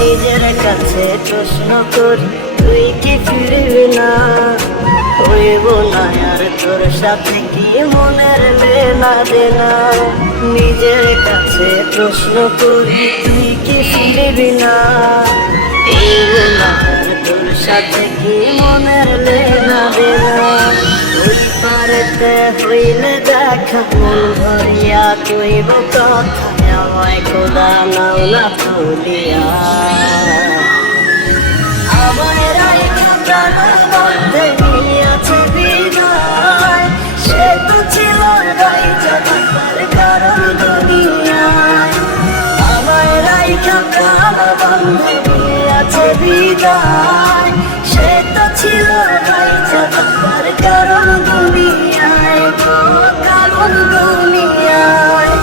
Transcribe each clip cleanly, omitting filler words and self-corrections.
নিজের কাছে প্রশ্ন করি তুই কি ফিরবি না, হইব না আর তোর সাথে কি মনের লেনা দেনা। নিজের কাছে প্রশ্ন করি তুই কি ফিরবি না, হইব না আর তোর সাথে কি মনের লেনা দেনা। ওই পারেতে হইলে দেখা মন ভরিয়া কইব কথা, আমায় খোদা নাও না তুলিয়া। আমায় রাইখা প্রাণের মধ্যে নিয়েছে বিদায়, সে তো ছিল রাইখা থাকার কারণ দুনিয়ায়। আমায় রাইখা প্রাণ বন্ধে নিয়েছে বিদায়, সে তো ছিল রাইখা থাকার কারণ দুনিয়ায়, কারণ দুনিয়ায়।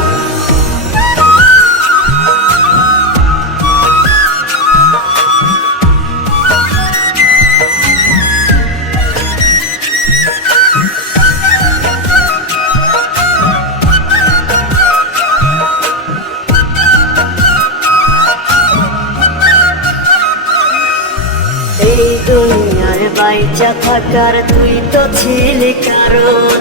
এই দুনিয়ার বাইচা থাকার তুই তো ছিলি কারণ,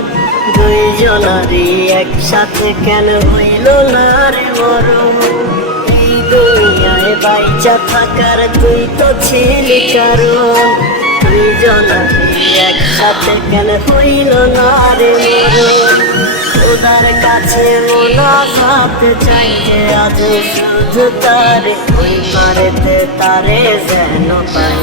দুইজনারই একসাথে কেন হইল না রে মরণ। এই দুনিয়ায় বাইচা থাকার তুই তো ছিলি কারণ, দুইজনারই একসাথে কেন হইল না রে মরণ। খোদার কাছে মোনাজাত চাইতে আজ শুধু তারে, ওই পারেতে তারে যেন পাই।